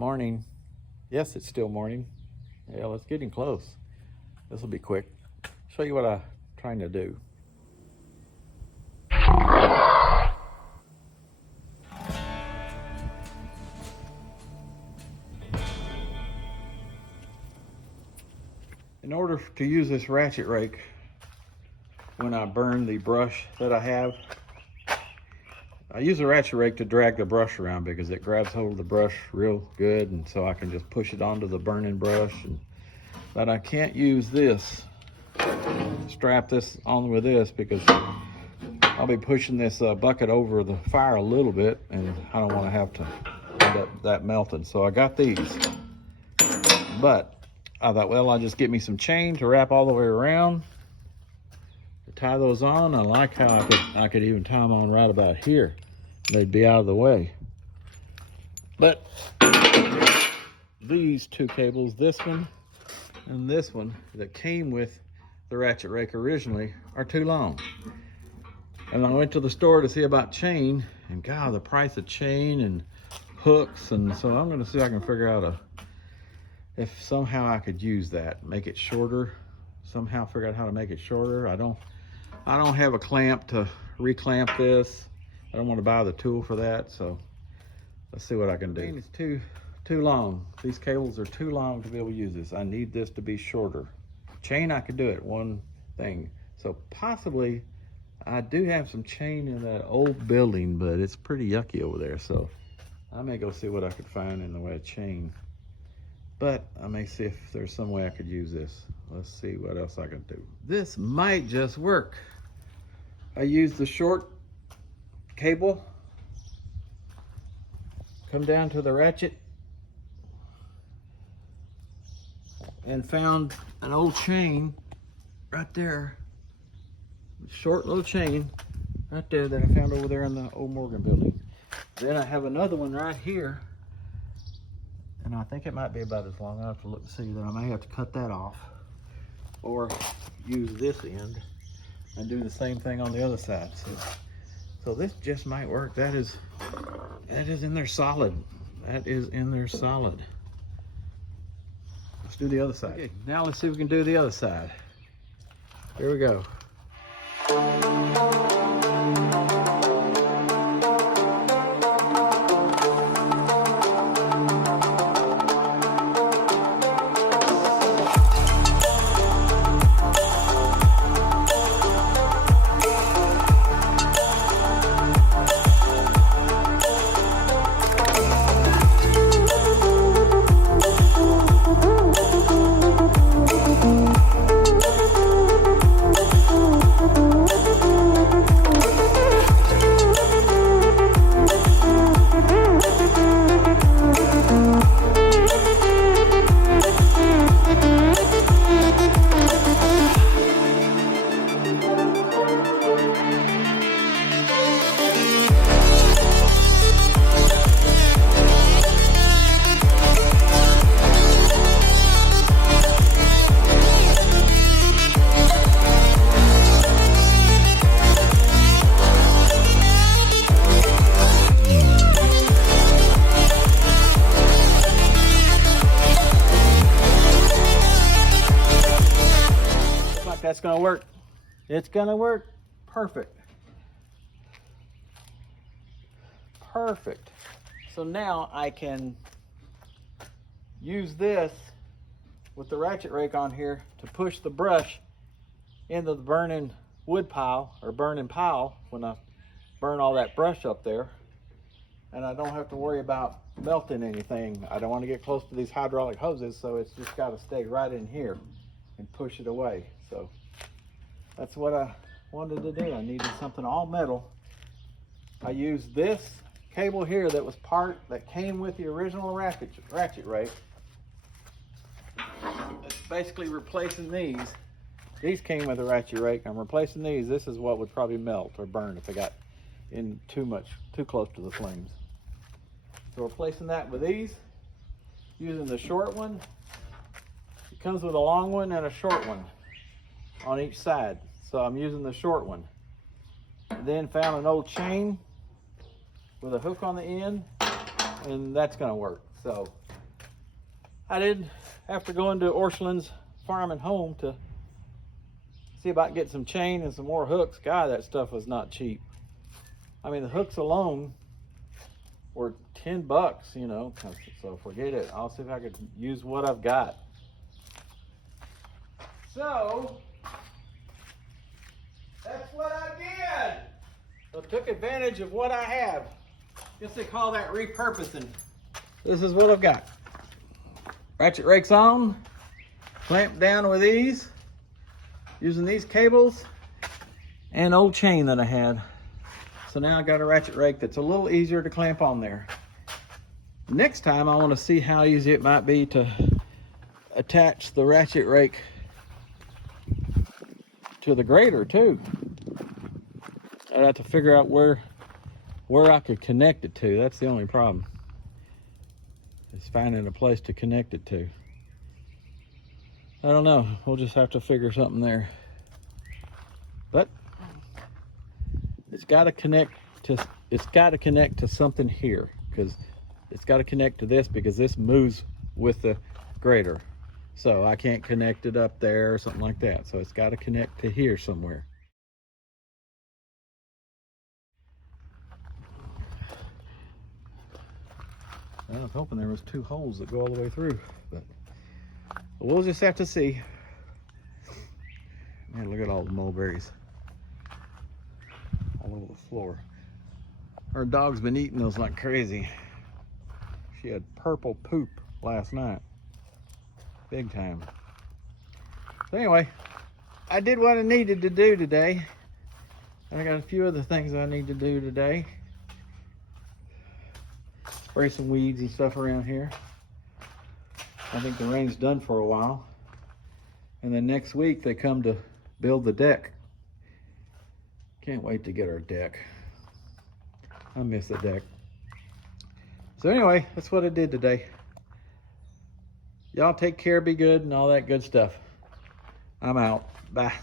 Morning. Yes, it's still morning. Yeah, it's getting close. This will be quick. Show you what I'm trying to do. In order to use this ratchet rake, when I burn the brush that I have, I use a ratchet rake to drag the brush around because it grabs hold of the brush real good, and so I can just push it onto the burning brush. But I can't use this, strap this on with this, because I'll be pushing this bucket over the fire a little bit, and I don't want to have to end up that melted. So I got these, but I thought, well, I'll just get me some chain to wrap all the way around, to tie those on. I like how I could even tie them on right about here. They'd be out of the way. But these two cables, this one and this one, that came with the ratchet rake originally, are too long. And I went to the store to see about chain, and God, the price of chain and hooks, and so I'm gonna see if I can figure out if somehow I could use that, make it shorter, somehow figure out how to make it shorter. I don't have a clamp to reclamp this. I don't want to buy the tool for that, so let's see what I can do. It's too long. These cables are too long to be able to use this. I need this to be shorter. Chain, I could do it, one thing. So possibly, I do have some chain in that old building, but it's pretty yucky over there, so I may go see what I could find in the way of chain. But I may see if there's some way I could use this. Let's see what else I can do. This might just work. I used the short cable, come down to the ratchet, and found an old chain right there. Short little chain right there that I found over there in the old Morgan building. Then I have another one right here, and I think it might be about as long. I'll have to look and see. That I may have to cut that off, or use this end and do the same thing on the other side. So this just might work. That is in there solid. That is in there solid. Let's do the other side. Okay, now let's see if we can do the other side. Here we go. That's gonna work. It's gonna work. Perfect. Perfect. So now I can use this with the ratchet rake on here to push the brush into the burning wood pile, or burning pile, when I burn all that brush up there. And I don't have to worry about melting anything. I don't want to get close to these hydraulic hoses, so it's just got to stay right in here and push it away. So that's what I wanted to do. I needed something all metal. I used this cable here that was that came with the original ratchet rake. It's basically replacing these. These came with a ratchet rake. I'm replacing these. This is what would probably melt or burn if it got in too close to the flames. So replacing that with these, using the short one. It comes with a long one and a short one on each side. So I'm using the short one. Then found an old chain with a hook on the end, and that's gonna work. So I did, after going to Orchland's Farm and Home to see about getting some chain and some more hooks. God, that stuff was not cheap. I mean, the hooks alone were 10 bucks, you know, so forget it. I'll see if I could use what I've got. So that's what I did. So took advantage of what I have. Guess they call that repurposing. This is what I've got. Ratchet rakes on, clamp down with these, using these cables and old chain that I had. So now I got a ratchet rake that's a little easier to clamp on there. Next time I want to see how easy it might be to attach the ratchet rake to the grader too. I'd have to figure out where I could connect it to. That's the only problem. Is finding a place to connect it to. I don't know. We'll just have to figure something there. But it's got to connect to something here, because it's got to connect to this, because this moves with the grader. So I can't connect it up there or something like that. So it's got to connect to here somewhere. I was hoping there was 2 holes that go all the way through, but we'll just have to see. Man, look at all the mulberries all over the floor. Our dog's been eating those like crazy. She had purple poop last night, big time. So anyway, I did what I needed to do today. I got a few other things I need to do today. Spray some weeds and stuff around here. I think the rain's done for a while. And then next week they come to build the deck. Can't wait to get our deck. I miss the deck. So anyway, that's what I did today. Y'all take care, be good, and all that good stuff. I'm out. Bye.